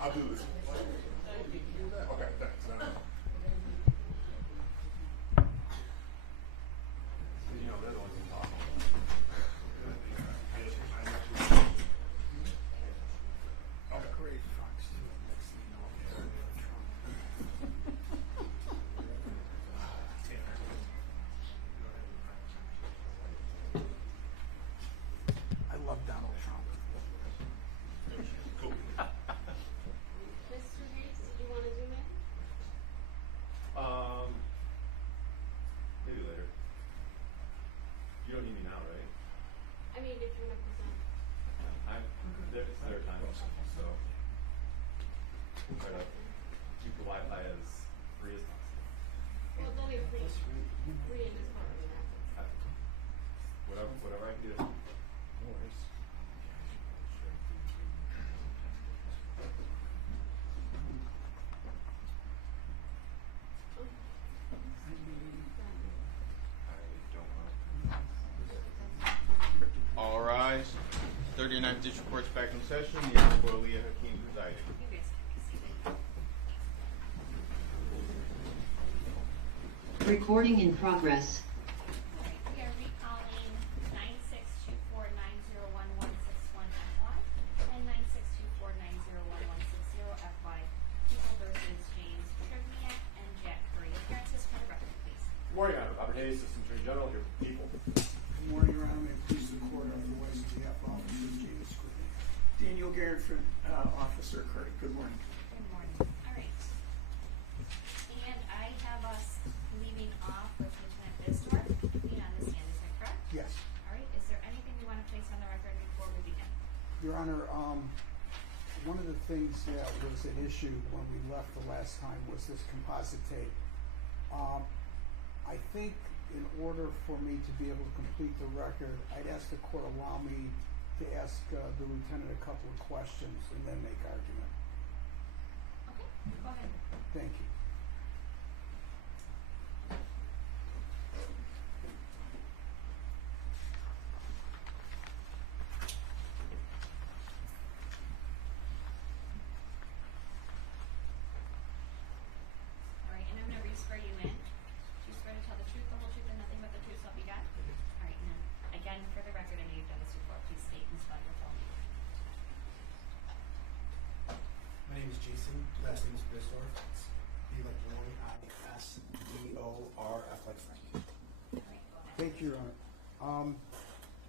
I'll do this. Okay, thanks. You know, they're the ones who talk. Okay. Great Fox too. Next thing you know, I love Donald Trump. Cool. Mr. Hayes, did you want to zoom in? Maybe later. You don't need me now, right? I mean, if you're going to present. It's their time, so we'll try to keep the Wi-Fi as free as possible. Well, it's only free in this part of the Whatever I can do. No worries. All rise. 39th District Court's back in session. The Honorable Leah Hakeem presiding. Recording in progress. We are recalling 9624901161FY and 9624901160FY. People versus James Sribniak and Jack Currie. Appearances for the record, please. Good morning, I'm Robert Hayes, Assistant Attorney General here for people. Good morning, Your Honor. May it please the court, otherwise behalf of Officer James Sribniak. Daniel Garrett for Officer Currie. Good morning. Good morning. All right. And I have us leaving off with Lieutenant Bismarck being on the stand. Is that correct? Yes. All right. Is there anything you want to place on the record before we begin? Your Honor, one of the things that was an issue when we left the last time was this composite tape. I think in order for me to be able to complete the record, I'd ask the court allow me to ask the lieutenant a couple of questions and then make argument. Okay, go ahead. Thank you. All right, and I'm gonna re-swear you in. Do you swear to tell the truth, the whole truth, and nothing but the truth, so help you God? All right, now, again, for the record, I know you've done this before. Please state and spell your full name. My name is Jason. Last name is Bisdorf. It's B like Lonnie, I-S-D-O-R-F like Frank. All right, go ahead. Thank you, Your Honor.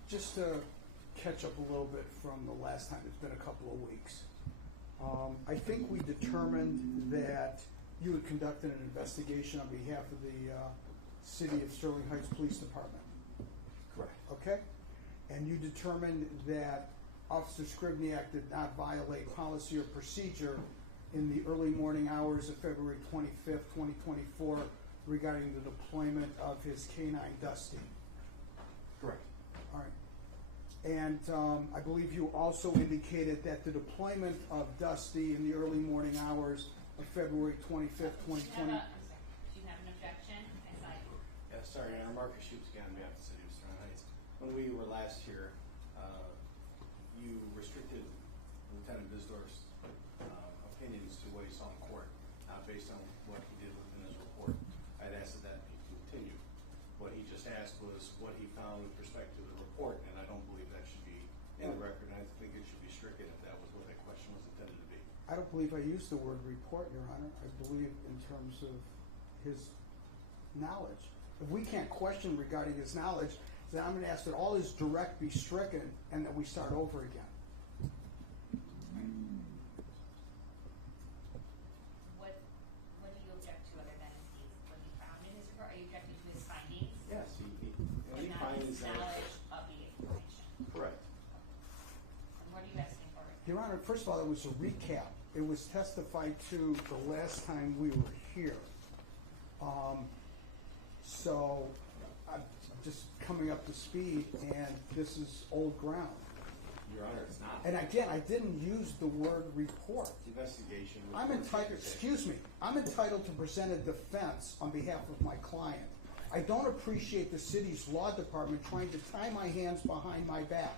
Just to catch up a little bit from the last time, it's been a couple of weeks. I think we determined that you had conducted an investigation on behalf of the City of Sterling Heights Police Department. Correct. Okay? And you determined that Officer Sribniak did not violate policy or procedure in the early morning hours of February 25th, 2024 regarding the deployment of his K-9 Dusty. Correct. All right. And I believe you also indicated that the deployment of Dusty in the early morning hours of February 25th, 2020. Do you have an objection? I saw you. Yeah, sorry, Your Honor. Marcus Shoops again on behalf of the City of Sterling Heights. When we were last here, you restricted Lieutenant Bisdorf's opinions to what he saw in court, based on what he did within his report. I'd asked that be continued. What he just asked was what he found with respect to the report, and I don't believe that should be in the record. And I think it should be stricken if that was what that question was intended to be. I don't believe I used the word report, Your Honor. I believe in terms of his knowledge. If we can't question regarding his knowledge, then I'm going to ask that all his direct be stricken and that we start over again. What do you object to other than what he found in his report? Are you objecting to his findings? Yes, he And not his finds that. knowledge of the information? Correct. And what are you asking for? Your Honor, first of all, it was a recap. It was testified to the last time we were here. So I'm just coming up to speed, and this is old ground. Your Honor, it's not. And again, I didn't use the word report. Investigation. I'm entitled, excuse me, I'm entitled to present a defense on behalf of my client. I don't appreciate the city's law department trying to tie my hands behind my back.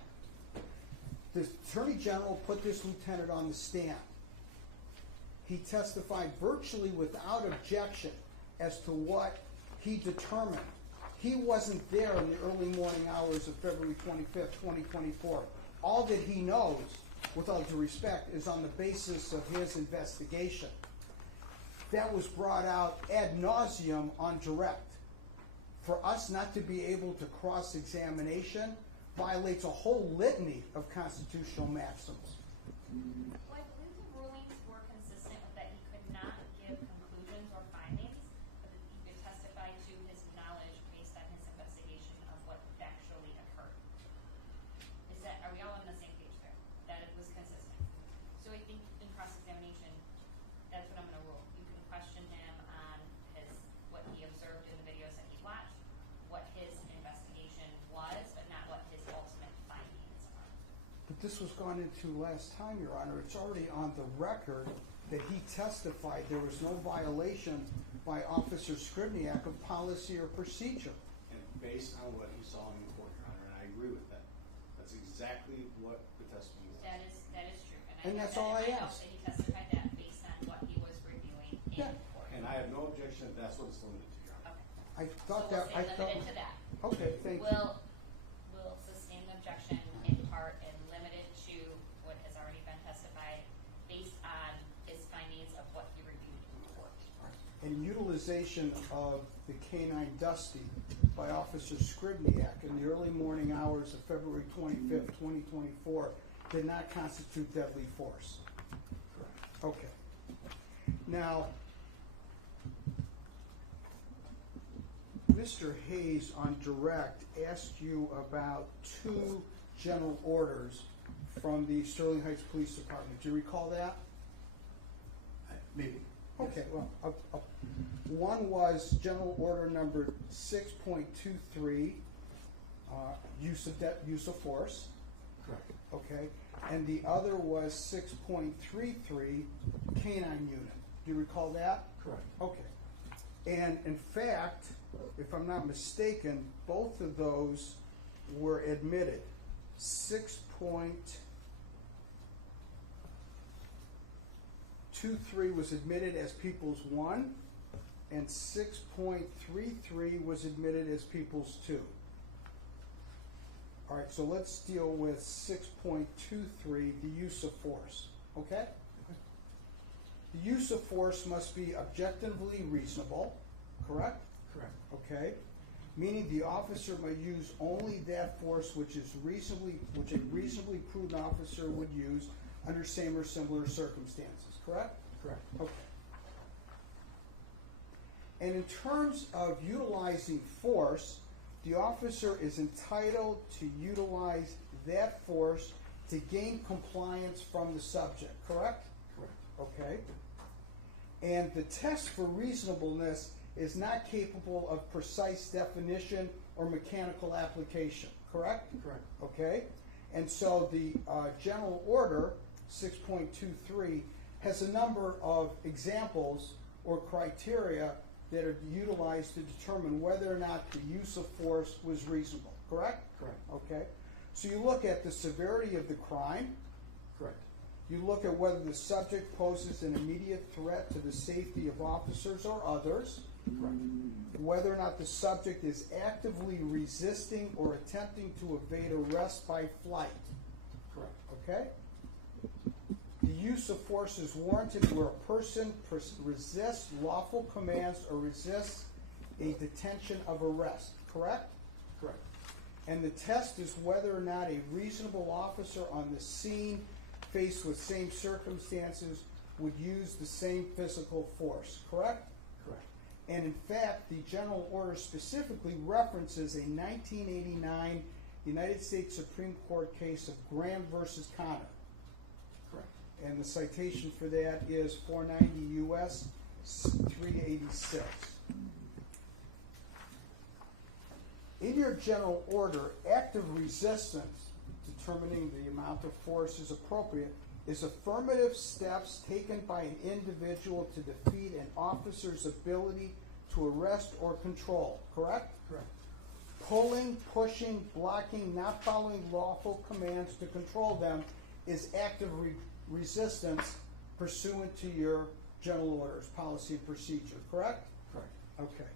The Attorney General put this lieutenant on the stand. He testified virtually without objection as to what he determined. He wasn't there in the early morning hours of February 25th, 2024. All that he knows, with all due respect, is on the basis of his investigation. That was brought out ad nauseum on direct. For us not to be able to cross-examination violates a whole litany of constitutional maxims. Well, I believe the rulings were consistent with that he could not give conclusions or findings, but that he could testify to his knowledge based on his investigation of what actually occurred. Are we all on the same page there? That it was consistent? So I think in cross-examination, that's what I'm gonna rule. You can question him on what he observed in the videos that he watched, what his investigation was, but not what his ultimate findings are. But this was gone into last time, Your Honor. It's already on the record that he testified there was no violation by Officer Sribniak of policy or procedure. And based on what he saw in court, Your Honor, and I agree with that. That's exactly what the testimony was. That is true. And have that's that all in I my notes, asked. that he testified that based on what he was reviewing in Yeah. court. And I have no objection if that's what it's limited to, Your Honor. Okay. I thought So that, we'll I stay thought. limited to that. Okay, thank you. We'll sustain the objection in part and limit it to what has already been testified based on his findings of what he reviewed in court. And utilization of the K-9 Dusty by Officer Sribniak in the early morning hours of February 25th, 2024 did not constitute deadly force. Correct. Okay. Now, Mr. Hayes on direct asked you about two general orders from the Sterling Heights Police Department. Do you recall that? Maybe. Okay, well, One was General Order number 6.23, use of force. Correct. Okay, and the other was 6.33, canine unit. Do you recall that? Correct. Okay. And in fact, if I'm not mistaken, both of those were admitted. 6.23 was admitted as People's 1, and 6.33 was admitted as People's 2. All right, so let's deal with 6.23, the use of force, okay? The use of force must be objectively reasonable, correct? Correct. Okay? Meaning the officer may use only that force which a reasonably prudent officer would use under same or similar circumstances, correct? Correct. Okay. And in terms of utilizing force, the officer is entitled to utilize that force to gain compliance from the subject, correct? Correct. Okay. And the test for reasonableness is not capable of precise definition or mechanical application, correct? Correct. Okay. And so the General Order 6.23 has a number of examples or criteria that are utilized to determine whether or not the use of force was reasonable, correct? Correct. Okay. So you look at the severity of the crime. Correct. You look at whether the subject poses an immediate threat to the safety of officers or others. Correct. Whether or not the subject is actively resisting or attempting to evade arrest by flight. Correct. Okay? The use of force is warranted where a person resists lawful commands or resists a detention of arrest. Correct? Correct. And the test is whether or not a reasonable officer on the scene, faced with same circumstances, would use the same physical force. Correct? Correct. And in fact, the General Order specifically references a 1989 United States Supreme Court case of Graham versus Connor. Correct. And the citation for that is 490 U.S. 386. In your General Order, active resistance, determining the amount of force is appropriate, is affirmative steps taken by an individual to defeat an officer's ability to arrest or control. Correct? Correct. Pulling, pushing, blocking, not following lawful commands to control them is active resistance pursuant to your General Orders, policy and procedure. Correct? Correct. Okay.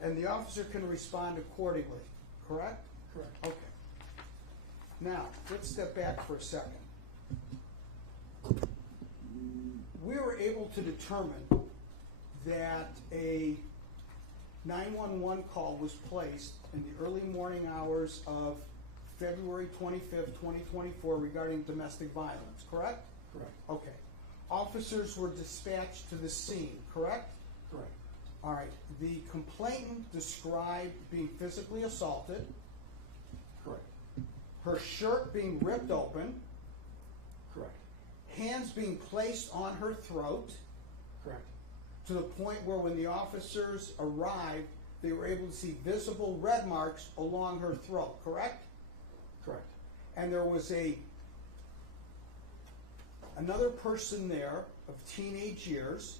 And the officer can respond accordingly. Correct? Correct. Okay. Now, let's step back for a second. We were able to determine that a 911 call was placed in the early morning hours of February 25th, 2024 regarding domestic violence, correct? Correct. Okay. Officers were dispatched to the scene, correct? Correct. All right. The complainant described being physically assaulted, Correct. her shirt being ripped open, Correct. hands being placed on her throat, Correct. to the point where when the officers arrived, they were able to see visible red marks along her throat, correct? Correct. And there was another person there of teenage years.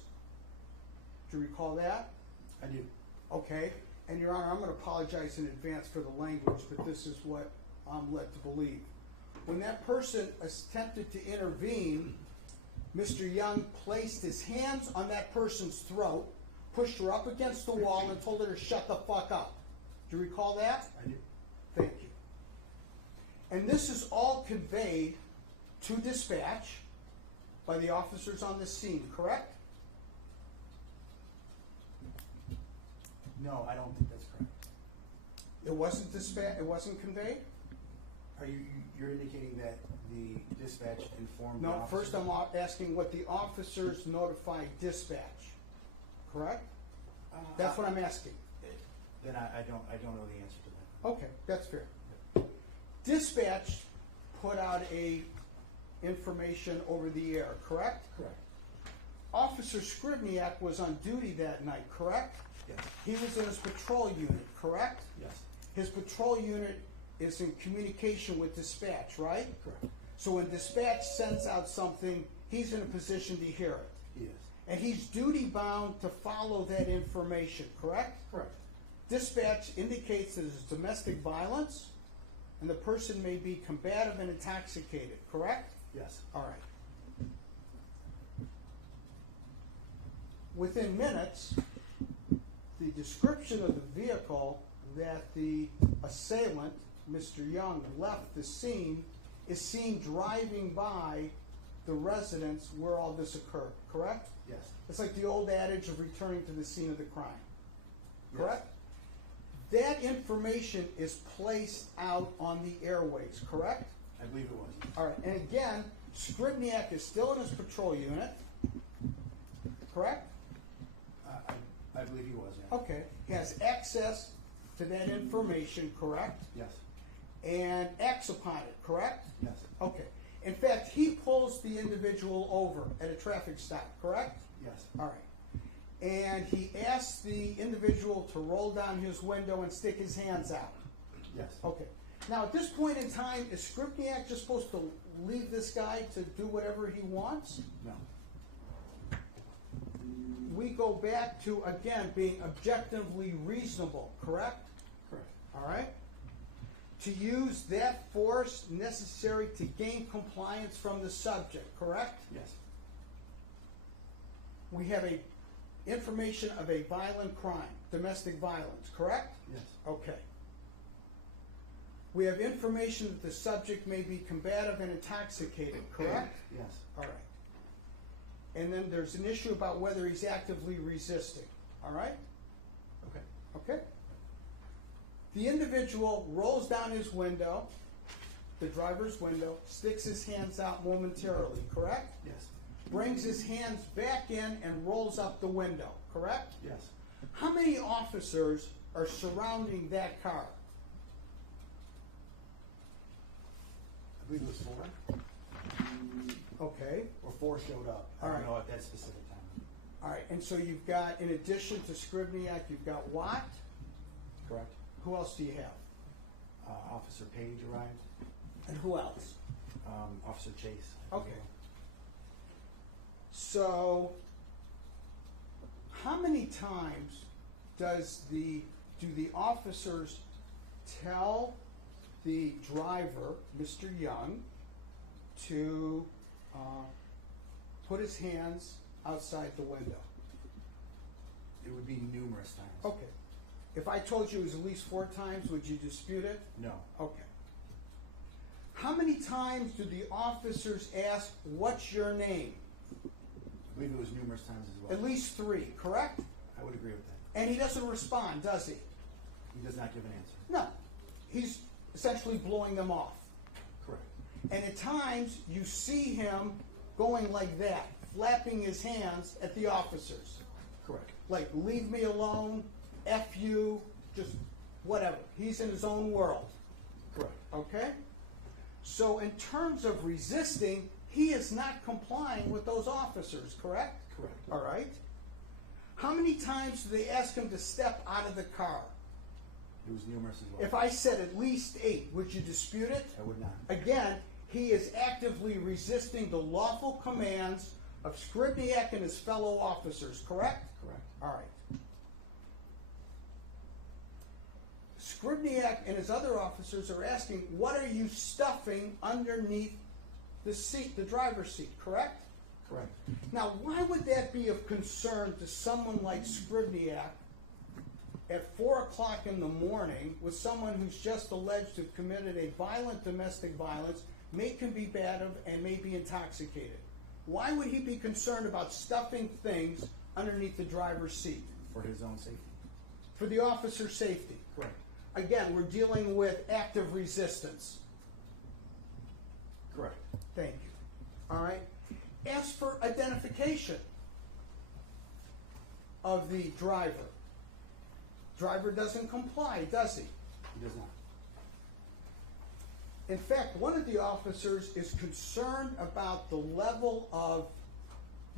Do you recall that? I do. Okay. And Your Honor, I'm going to apologize in advance for the language, but this is what I'm led to believe. When that person attempted to intervene, Mr. Young placed his hands on that person's throat, pushed her up against the wall, and told her to shut the fuck up. Do you recall that? I do. Thank you. And this is all conveyed to dispatch by the officers on the scene, correct? No, I don't think that's correct. It wasn't it wasn't conveyed? You're indicating that the dispatch informed the No, officer? first I'm asking what the officers notified dispatch, correct? That's what I'm asking. Then I don't know the answer to that. Okay, that's fair. Dispatch put out information over the air, correct? Correct. Officer Sribniak was on duty that night, correct? Yes. He was in his patrol unit, correct? Yes. His patrol unit is in communication with dispatch, right? Correct. So when dispatch sends out something, he's in a position to hear it. He is. And he's duty bound to follow that information, correct? Correct. Dispatch indicates that it's domestic violence and the person may be combative and intoxicated, correct? Yes. All right. Within minutes, the description of the vehicle that the assailant, Mr. Young, left the scene is seen driving by the residence where all this occurred, correct? Yes. It's like the old adage of returning to the scene of the crime, Yes. correct? That information is placed out on the airways, correct? I believe it was. All right, and again, Sribniak is still in his patrol unit, correct? I believe he was, yeah. Okay, he has access to that information, correct? Yes. And acts upon it, correct? Yes. Okay. In fact, he pulls the individual over at a traffic stop, correct? Yes. All right. And he asks the individual to roll down his window and stick his hands out. Yes. Okay. Now, at this point in time, is Sribniak just supposed to leave this guy to do whatever he wants? No. We go back to, again, being objectively reasonable, correct? Correct. All right? To use that force necessary to gain compliance from the subject, correct? Yes. We have a information of a violent crime, domestic violence, correct? Yes. Okay. We have information that the subject may be combative and intoxicated, correct? Yes. All right. And then there's an issue about whether he's actively resisting, all right? Okay. Okay? The individual rolls down his window, the driver's window, sticks his hands out momentarily, correct? Yes. Brings his hands back in and rolls up the window, correct? Yes. How many officers are surrounding that car? I believe it was 4. Okay. Or 4 showed up. I All don't right. know at that specific time. All right, and so you've got, in addition to Sribniak, you've got Watt. Correct. Who else do you have? Officer Page arrived. And who else? Officer Chase. Okay. So, how many times do the officers tell the driver, Mr. Young, to put his hands outside the window? It would be numerous times. Okay. If I told you it was at least 4 times, would you dispute it? No. Okay. How many times do the officers ask, "What's your name?" I believe it was numerous times as well. At least 3, correct? I would agree with that. And he doesn't respond, does he? He does not give an answer. No. He's essentially blowing them off. Correct. And at times, you see him going like that, flapping his hands at the officers. Correct. Like, leave me alone, F you, just whatever. He's in his own world. Correct. Okay? So in terms of resisting, he is not complying with those officers, correct? Correct. All right. How many times do they ask him to step out of the car? It was numerous as well. If I said at least 8, would you dispute it? I would not. Again, he is actively resisting the lawful commands of Sribniak and his fellow officers, correct? Correct. All right. Sribniak and his other officers are asking, what are you stuffing underneath the seat, the driver's seat, correct? Correct. Now, why would that be of concern to someone like Sribniak at 4 o'clock in the morning with someone who's just alleged to have committed a violent domestic violence, may can be combative and may be intoxicated? Why would he be concerned about stuffing things underneath the driver's seat? For his own safety. For the officer's safety. Correct. Again, we're dealing with active resistance. Correct. Thank you. All right. As for identification of the driver, driver doesn't comply, does he? He does not. In fact, one of the officers is concerned about the level of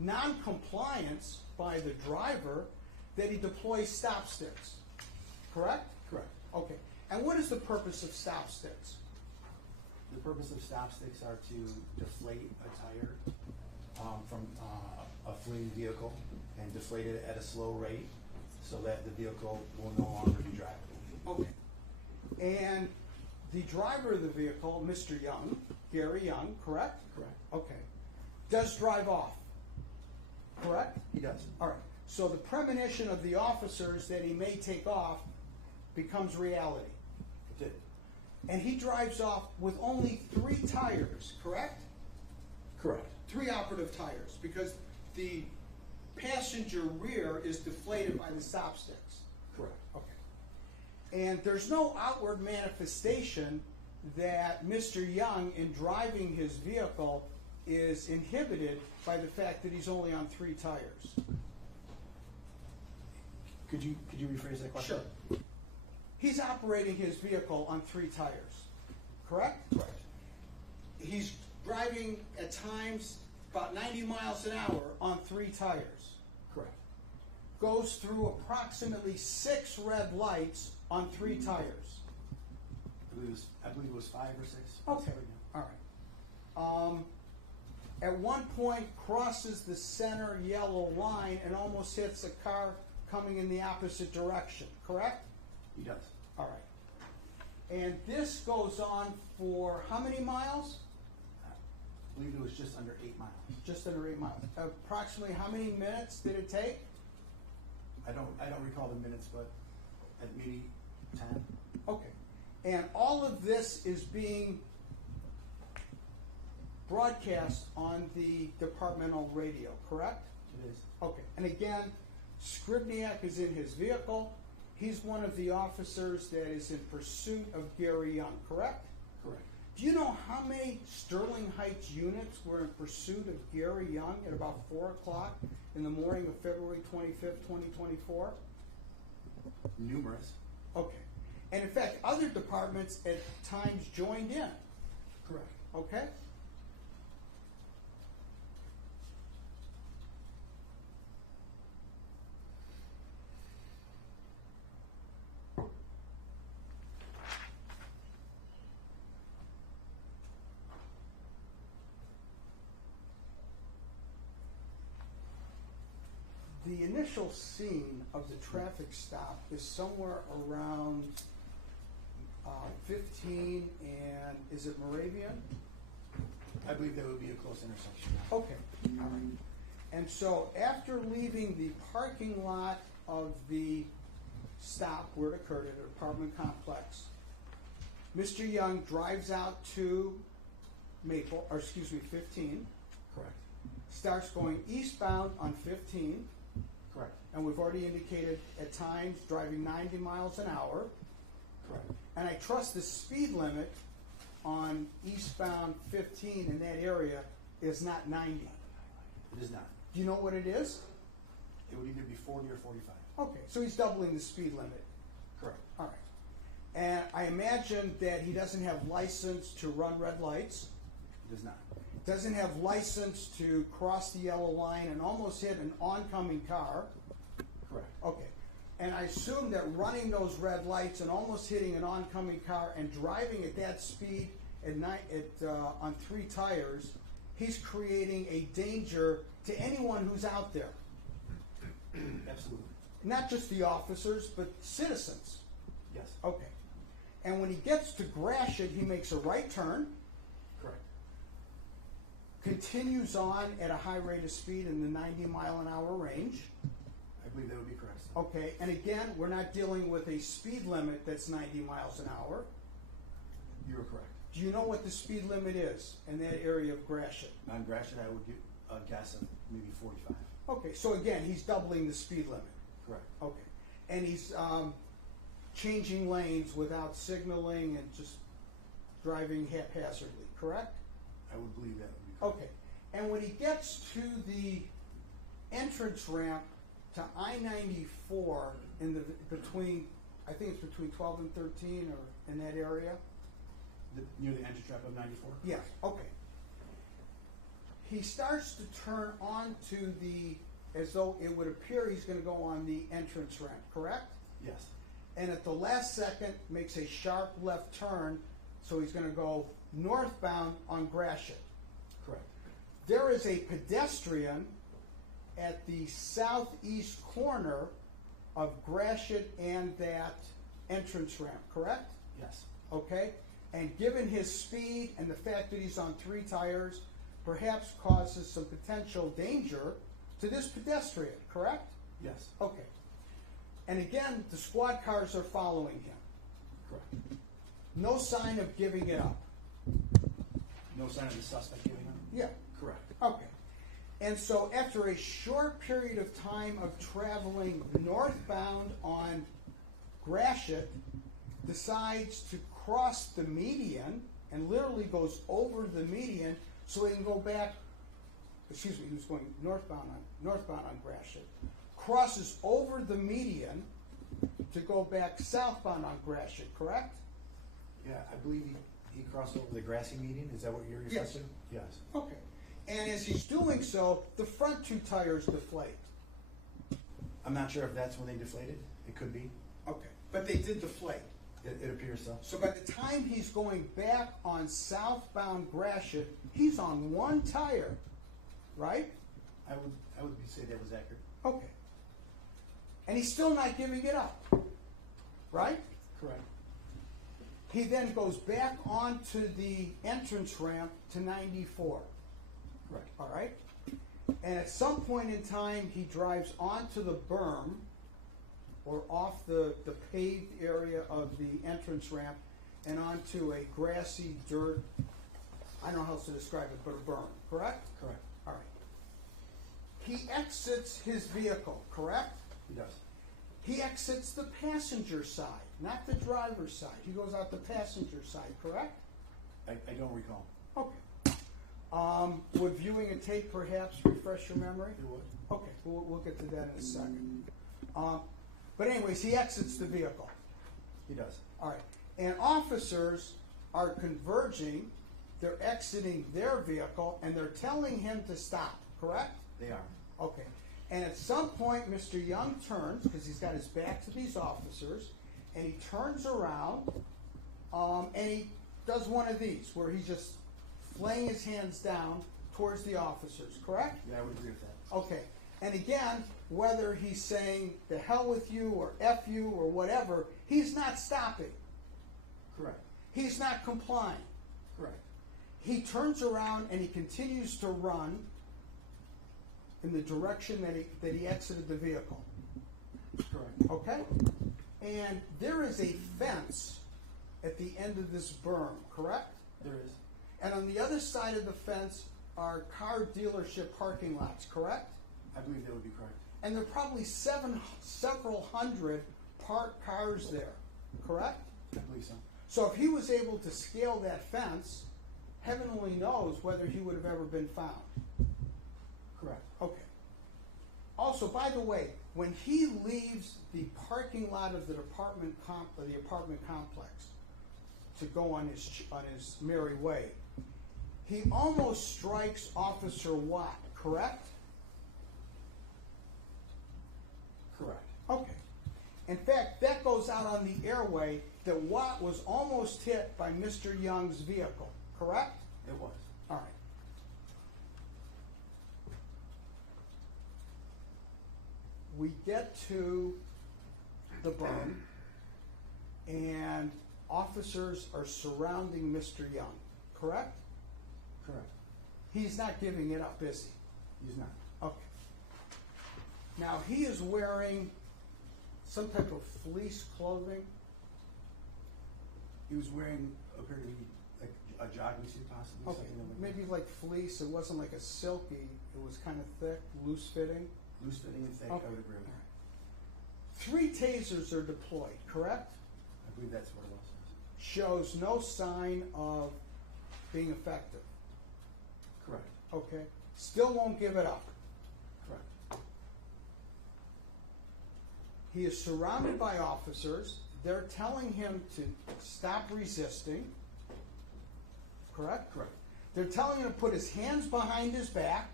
non-compliance by the driver that he deploys stop sticks. Correct? Correct. Okay. And what is the purpose of stop sticks? The purpose of stop sticks are to deflate a tire from a fleeing vehicle and deflate it at a slow rate so that the vehicle will no longer be drivable. Okay. And the driver of the vehicle, Mr. Young, Gary Young, correct? Correct. Okay. Does drive off. Correct? He does. All right. So the premonition of the officers that he may take off becomes reality. It did. And he drives off with only 3 tires, correct? Correct. 3 operative tires, because the passenger rear is deflated by the stop sticks. Correct. Okay. And there's no outward manifestation that Mr. Young, in driving his vehicle, is inhibited by the fact that he's only on 3 tires. Could you rephrase that question? Sure. He's operating his vehicle on 3 tires, correct? Correct. He's driving at times about 90 miles an hour on 3 tires. Correct. Goes through approximately 6 red lights on 3 tires. I believe it was 5 or 6. Okay, all right. At one point crosses the center yellow line and almost hits a car coming in the opposite direction, correct? He does. All right. And this goes on for how many miles? I believe it was just under 8 miles. Just under 8 miles. Approximately how many minutes did it take? I don't recall the minutes, but maybe 10. Okay. And all of this is being broadcast on the departmental radio, correct? It is. Okay. And again, Sribniak is in his vehicle. He's one of the officers that is in pursuit of Gary Young, correct? Correct. Do you know how many Sterling Heights units were in pursuit of Gary Young at about 4 o'clock in the morning of February 25th, 2024? Numerous. Okay. And in fact, other departments at times joined in. Correct. Okay? The initial scene of the traffic stop is somewhere around 15 and, is it Moravian? I believe that would be a close intersection. Okay, all right. And so after leaving the parking lot of the stop where it occurred at an apartment complex, Mr. Young drives out to 15, Correct. starts going eastbound on 15, Correct. and we've already indicated at times driving 90 miles an hour. Correct. And I trust the speed limit on eastbound 15 in that area is not 90. It is not. Do you know what it is? It would either be 40 or 45. Okay, so he's doubling the speed limit. Correct. All right. And I imagine that he doesn't have license to run red lights, It does not. doesn't have license to cross the yellow line and almost hit an oncoming car. Correct. Okay. And I assume that running those red lights and almost hitting an oncoming car and driving at that speed at night on 3 tires, he's creating a danger to anyone who's out there. Absolutely. Not just the officers, but citizens. Yes. Okay. And when he gets to Gratiot, he makes a right turn, Correct. continues on at a high rate of speed in the 90 mile an hour range. I believe that would be correct. Okay, and again, we're not dealing with a speed limit that's 90 miles an hour. You are correct. Do you know what the speed limit is in that area of Gratiot? On Gratiot, I would give a guess of maybe 45. Okay, so again, he's doubling the speed limit. Correct. Okay, and he's changing lanes without signaling and just driving haphazardly, correct? I would believe that would be correct. Okay, and when he gets to the entrance ramp to I-94 in the between, I think it's between 12 and 13 or in that area. Near the entry trap of 94? Yeah, okay. he starts to turn onto the, as though it would appear he's going to go on the entrance ramp, correct? Yes. And at the last second makes a sharp left turn, so he's going to go northbound on Gratiot. Correct. There is a pedestrian at the southeast corner of Gratiot and that entrance ramp, correct? Yes. Okay? And given his speed and the fact that he's on 3 tires, perhaps causes some potential danger to this pedestrian, correct? Yes. Okay. And again, the squad cars are following him. Correct. No sign of giving it up. No sign of the suspect giving up? Yeah. Correct. Okay. And so after a short period of time of traveling northbound on Gratiot, decides to cross the median and literally goes over the median so he can go back, excuse me, he was going northbound on Gratiot, crosses over the median to go back southbound on Gratiot, correct? Yeah, I believe he crossed over the grassy median. Is that what you're Yes. referring to? Yes. Okay. And as he's doing so, the front 2 tires deflate. I'm not sure if that's when they deflated. It could be. Okay. But they did deflate. It appears so. So by the time he's going back on southbound Gratiot, he's on 1 tire, right? I would say that was accurate. Okay. And he's still not giving it up, right? Correct. He then goes back onto the entrance ramp to 94, Correct. all right? And at some point in time, he drives onto the berm or off the paved area of the entrance ramp and onto a grassy dirt, I don't know how else to describe it, but a berm, correct? Correct. All right. He exits his vehicle, correct? He does. He exits the passenger side, not the driver's side. He goes out the passenger side, correct? I don't recall. Okay. Would viewing a tape perhaps refresh your memory? It would. Okay, we'll get to that in a second. But anyways, he exits the vehicle. He does. All right. And officers are converging. They're exiting their vehicle, and they're telling him to stop, correct? They are. Okay. And at some point, Mr. Young turns, because he's got his back to these officers, and he turns around, and he does one of these, where he's just laying his hands down towards the officers, correct? Yeah, I would agree with that. Okay. And again, whether he's saying the hell with you or F you or whatever, he's not stopping. Correct. He's not complying. Correct. He turns around and he continues to run in the direction that he exited the vehicle. Correct. Okay? And there is a fence at the end of this berm, correct? There is. And on the other side of the fence are car dealership parking lots, correct? I believe that would be correct. And there are probably several hundred parked cars there, correct? I believe so. So if he was able to scale that fence, heaven only knows whether he would have ever been found. Correct. Okay. Also, by the way, when he leaves the parking lot of the apartment complex to go on his merry way, he almost strikes Officer Watt, correct? Correct. Okay. In fact, that goes out on the airway that Watt was almost hit by Mr. Young's vehicle, correct? It was. All right. We get to the berm, and officers are surrounding Mr. Young, correct? Correct. He's not giving it up, is he? He's not. Okay. Now, he is wearing some type of fleece clothing. He was wearing, appeared to be like a jogging suit, possibly. Okay, Something like maybe like fleece. It wasn't like a silky. It was kind of thick, loose fitting. that. Loose fitting and thick. Okay. I would agree with that. 3 tasers are deployed, correct? I believe that's what it was. Shows no sign of being effective. Correct. Okay. Still won't give it up. Correct. He is surrounded by officers. They're telling him to stop resisting. Correct? Correct. They're telling him to put his hands behind his back,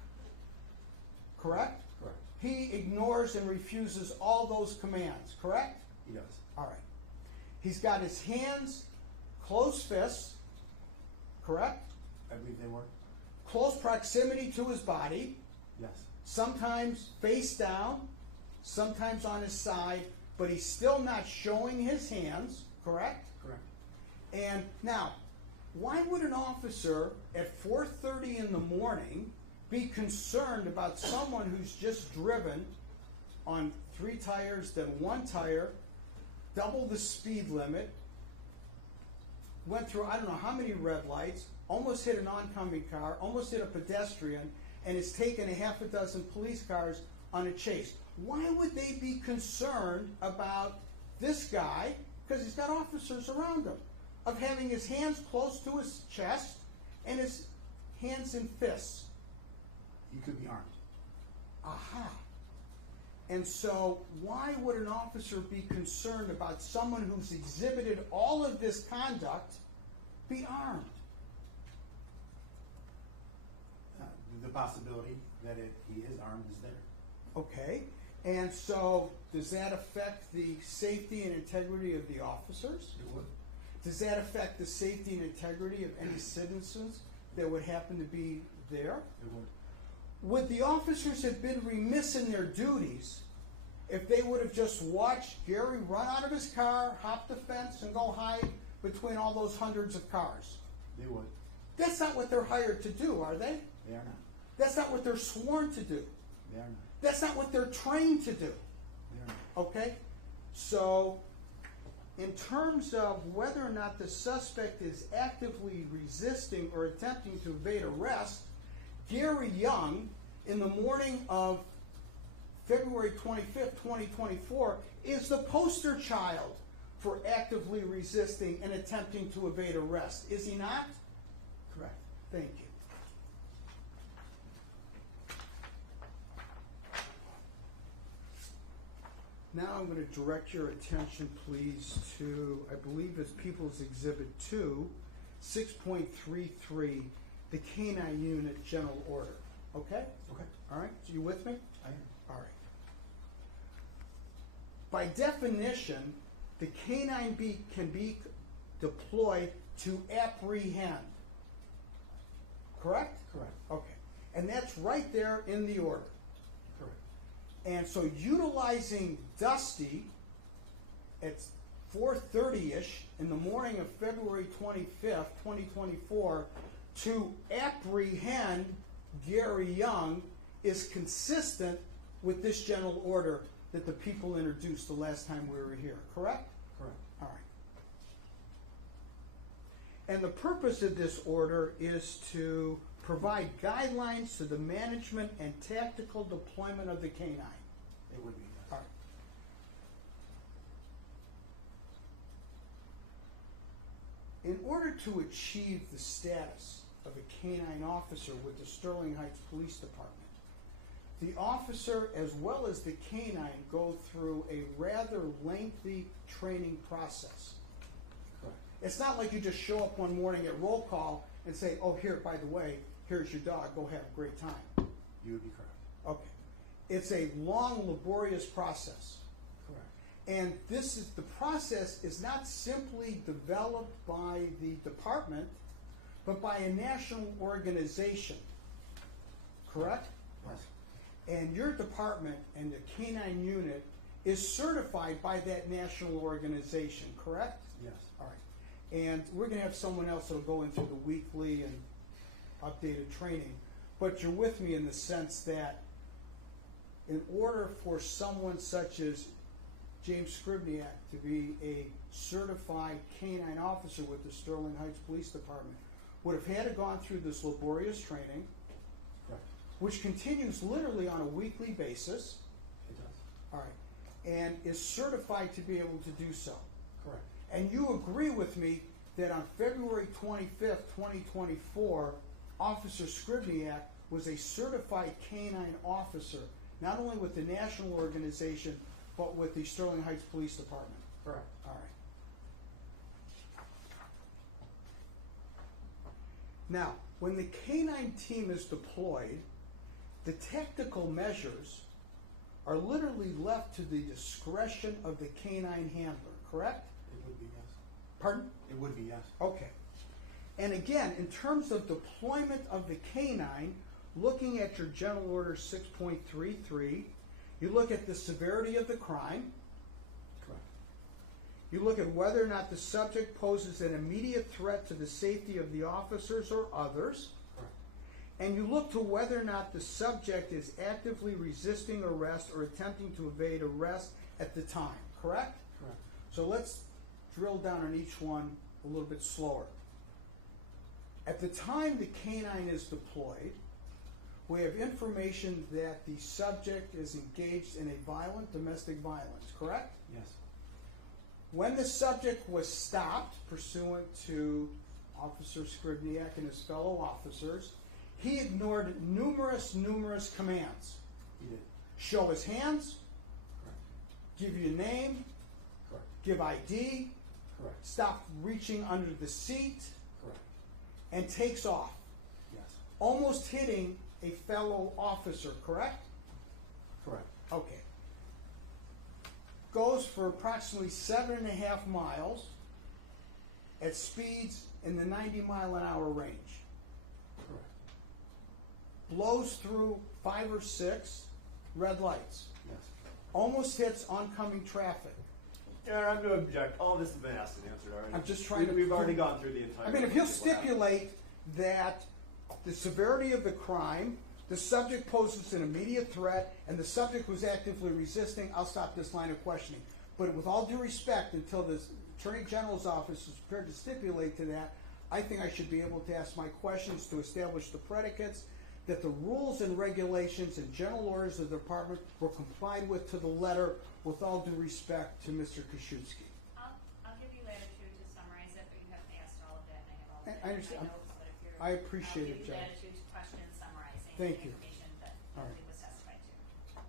correct? Correct. He ignores and refuses all those commands, correct? He does. All right. He's got his hands, closed fists, correct? I believe they were. Close proximity to his body, Yes. sometimes face down, sometimes on his side, but he's still not showing his hands, correct? Correct. And now, why would an officer at 4:30 in the morning be concerned about someone who's just driven on 3 tires, then 1 tire, double the speed limit, went through I don't know how many red lights, almost hit an oncoming car, almost hit a pedestrian, and has taken a half a dozen police cars on a chase? Why would they be concerned about this guy, because he's got officers around him, of having his hands close to his chest and his hands in fists? He could be armed. Aha. And so why would an officer be concerned about someone who's exhibited all of this conduct be armed? The possibility that he is armed is there. Okay. And so does that affect the safety and integrity of the officers? It would. Does that affect the safety and integrity of any citizens that would happen to be there? It would. Would the officers have been remiss in their duties if they would have just watched Gary run out of his car, hop the fence, and go hide between all those hundreds of cars? They would. That's not what they're hired to do, are they? They are not. That's not what they're sworn to do. They are not. That's not what they're trained to do. They are not. Okay? So, in terms of whether or not the suspect is actively resisting or attempting to evade arrest, Gary Young, in the morning of February 25th, 2024, is the poster child for actively resisting and attempting to evade arrest. Is he not? Correct. Thank you. Now I'm going to direct your attention, please, to, I believe it's People's Exhibit 2, 6.33, the Canine Unit General Order. Okay? Okay. All right? So you with me? I am. All right. By definition, the canine can be deployed to apprehend. Correct? Correct. Okay. And that's right there in the order. Correct. And so utilizing Dusty at 4:30-ish in the morning of February 25th, 2024, to apprehend Gary Young is consistent with this general order that the people introduced the last time we were here, correct? Correct. All right. And the purpose of this order is to provide guidelines to the management and tactical deployment of the canine. It would be. Yes. All right. In order to achieve the status of a canine officer with the Sterling Heights Police Department, the officer as well as the canine go through a rather lengthy training process. Correct. It's not like you just show up one morning at roll call and say, oh, here, by the way, here's your dog, go have a great time. You would be correct. Okay. It's a long, laborious process. Correct. And the process is not simply developed by the department, but by a national organization. Correct? Yes. And your department and the canine unit is certified by that national organization, correct? Yes. All right. And we're going to have someone else that'll go into the weekly and updated training. But you're with me in the sense that in order for someone such as James Sribniak to be a certified canine officer with the Sterling Heights Police Department, would have had to gone through this laborious training, Correct. which continues literally on a weekly basis, It does. all right, and is certified to be able to do so. Correct. And you agree with me that on February 25th, 2024, Officer Sribniak was a certified canine officer, not only with the national organization, but with the Sterling Heights Police Department. Correct. All right. Now, when the canine team is deployed, the tactical measures are literally left to the discretion of the canine handler, correct? It would be yes. Pardon? It would be yes. Okay. And again, in terms of deployment of the canine, looking at your General Order 6.33, you look at the severity of the crime. Correct. You look at whether or not the subject poses an immediate threat to the safety of the officers or others. Correct. And you look to whether or not the subject is actively resisting arrest or attempting to evade arrest at the time, correct? Correct. So let's drill down on each one a little bit slower. At the time the canine is deployed, we have information that the subject is engaged in a violent domestic violence, correct? Yes. When the subject was stopped pursuant to Officer Sribniak and his fellow officers, he ignored numerous commands. He did. Show his hands, Correct. give you a name, Correct. give ID, Correct. stop reaching under the seat, Correct. and takes off, Yes. almost hitting a fellow officer, correct? Correct. Okay. Goes for approximately 7.5 miles at speeds in the 90-mile-an-hour range. Correct. Blows through 5 or 6 red lights. Yes. Almost hits oncoming traffic. Yeah, I'm going to object. All this has been asked and answered already. I'm just trying to- We've already gone through the entire. I mean, if he'll what happened. stipulate that the severity of the crime, the subject poses an immediate threat, and the subject was actively resisting, I'll stop this line of questioning. But with all due respect, until the Attorney General's office is prepared to stipulate to that, I think I should be able to ask my questions to establish the predicates, that the rules and regulations and general orders of the department were complied with to the letter, with all due respect to Mr. Koszewski. I'll give you latitude to summarize it, but you haven't asked all of that, and I have all of that I in understand. my notes, but if you're. I appreciate it, I'll give you Judge. latitude to question summarizing Thank the you. information that All right. was testified to.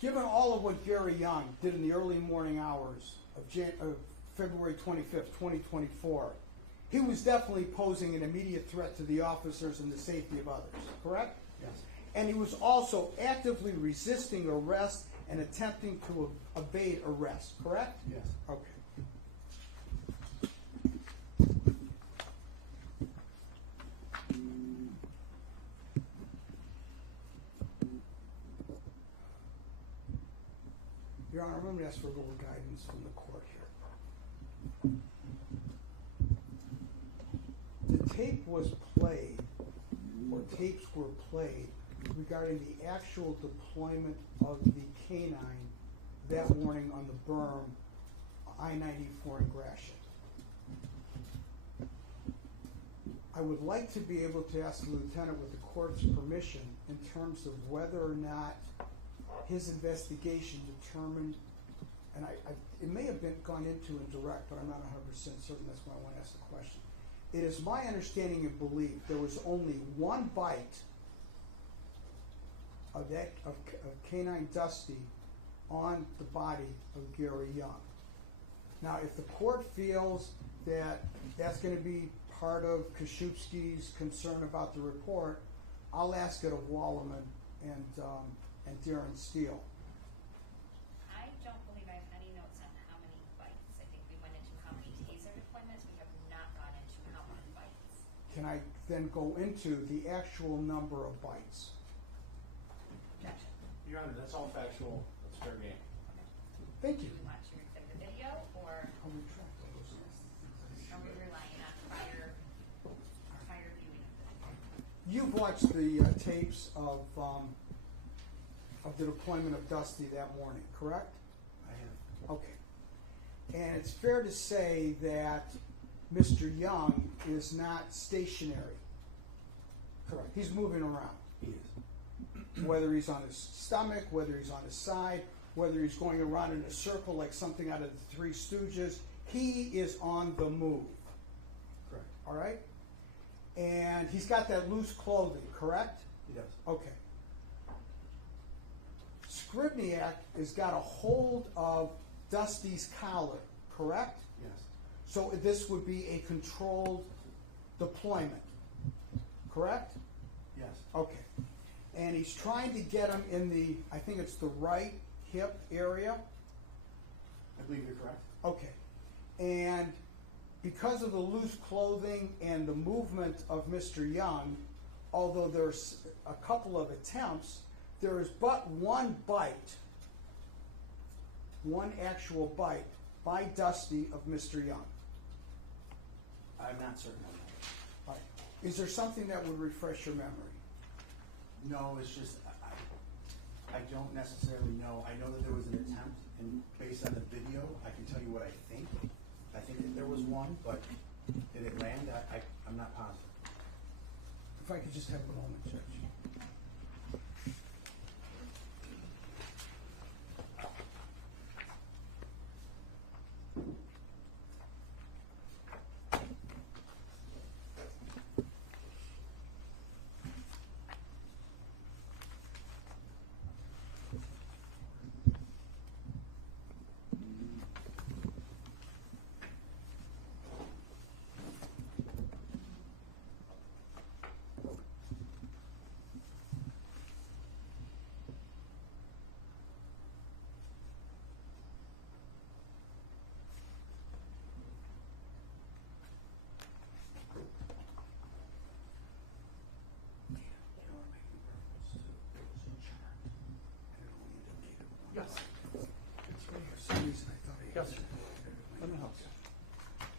Given all of what Gary Young did in the early morning hours of February 25th, 2024, he was definitely posing an immediate threat to the officers and the safety of others, correct? Yes. And he was also actively resisting arrest and attempting to evade arrest, correct? Yes. Okay. Your Honor, I'm going to ask for a little guidance from the court here. The tape was played, or tapes were played, regarding the actual deployment of the canine that morning on the berm, I-94 in Gratiot. I would like to be able to ask the lieutenant, with the court's permission, in terms of whether or not his investigation determined, and it may have been gone into indirect, but I'm not 100% certain. That's why I want to ask the question. It is my understanding and belief there was only one bite of canine Dusty on the body of Gary Young. Now, if the court feels that that's going to be part of Koszewski's concern about the report, I'll ask it of Wallerman and Darren Steele. I don't believe I have any notes on how many bites. I think we went into how many taser deployments. We have not gone into how many bites. Can I then go into the actual number of bites? Objection. Your Honor, that's all factual. That's fair game. Thank Do you. we want to replay the video, or I'll retract those. are we relying on prior viewing of the video? You've watched the tapes of the deployment of Dusty that morning, correct? I have. Okay. And it's fair to say that Mr. Young is not stationary. Correct. He's moving around. He is. Whether he's on his stomach, whether he's on his side, whether he's going around in a circle like something out of the Three Stooges, he is on the move. Correct. All right? And he's got that loose clothing, correct? He does. Okay. Sribniak has got a hold of Dusty's collar, correct? Yes. So this would be a controlled deployment. correct? Yes. Okay. And he's trying to get him in the, I think it's the right hip area. I believe you're correct. Okay. And because of the loose clothing and the movement of Mr. Young, although there's a couple of attempts, there is but one bite, one actual bite by Dusty of Mr. Young. I'm not certain on that. Right. Is there something that would refresh your memory? No, it's just, I don't necessarily know. I know that there was an attempt, and based on the video, I can tell you what I think. I think that there was one, but did it land? I'm not positive. If I could just have a moment, Judge. Yes. For some reason I thought I Yes, had sir. it. Let me help you.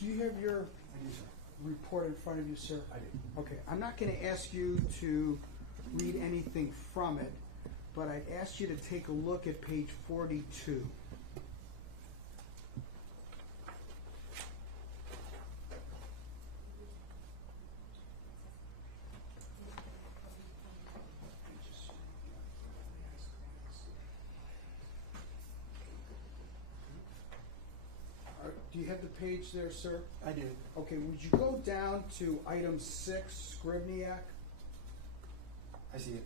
Do you have your I do, sir. report in front of you, sir? I do. Okay, I'm not going to ask you to read anything from it, but I'd ask you to take a look at page 42. Do you have the page there, sir? I do. Okay, would you go down to item 6, Sribniak? I see it.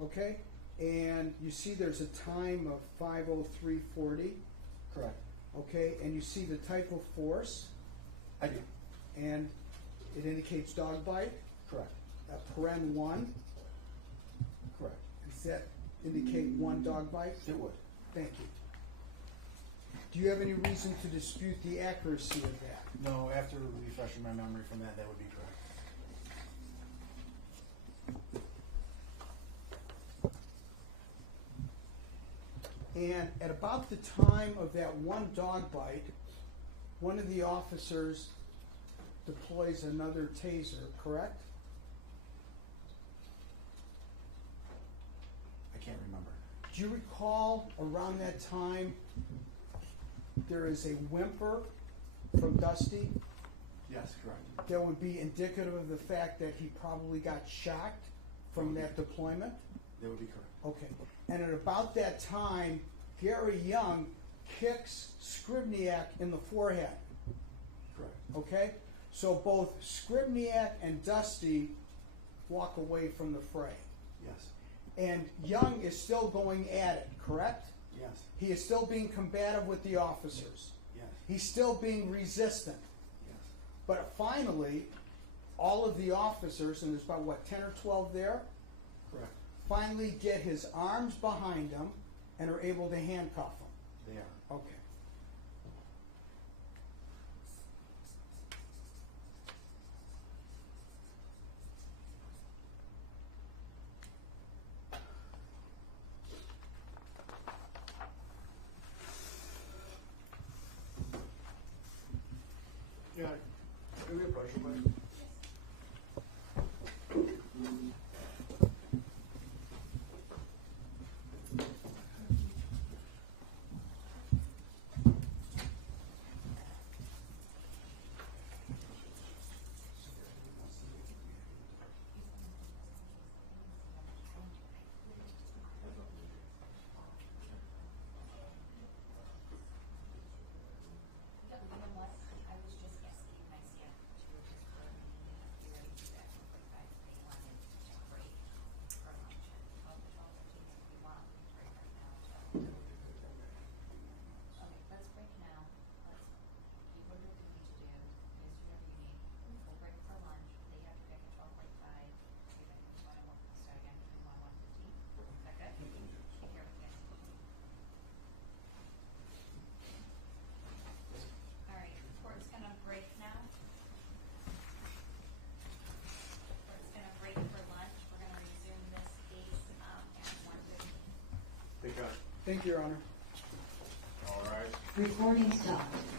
Okay, and you see there's a time of 5:03:40. Correct. Okay, and you see the type of force, I do. and it indicates dog bite. Correct. Paren 1. Correct. Does that indicate one dog bite? It would. Thank you. Do you have any reason to dispute the accuracy of that? No, after refreshing my memory from that, that would be correct. And at about the time of that one dog bite, one of the officers deploys another taser, correct? I can't remember. Do you recall around that time there is a whimper from Dusty Yes, correct. that would be indicative of the fact that he probably got shocked from that deployment? That would be correct. Okay. And at about that time, Gary Young kicks Sribniak in the forehead. Correct. Okay? So both Sribniak and Dusty walk away from the fray. Yes. And Young is still going at it, correct? Yes. He is still being combative with the officers. Yes. He's still being resistant. Yes. But finally, all of the officers, and there's about, what, 10 or 12 there, Correct. finally get his arms behind him and are able to handcuff him. They are. Okay. Yeah. Can we approach him, please? You know what? I was just asking, can I see it? Thank you, Your Honor. All right. Recording stopped.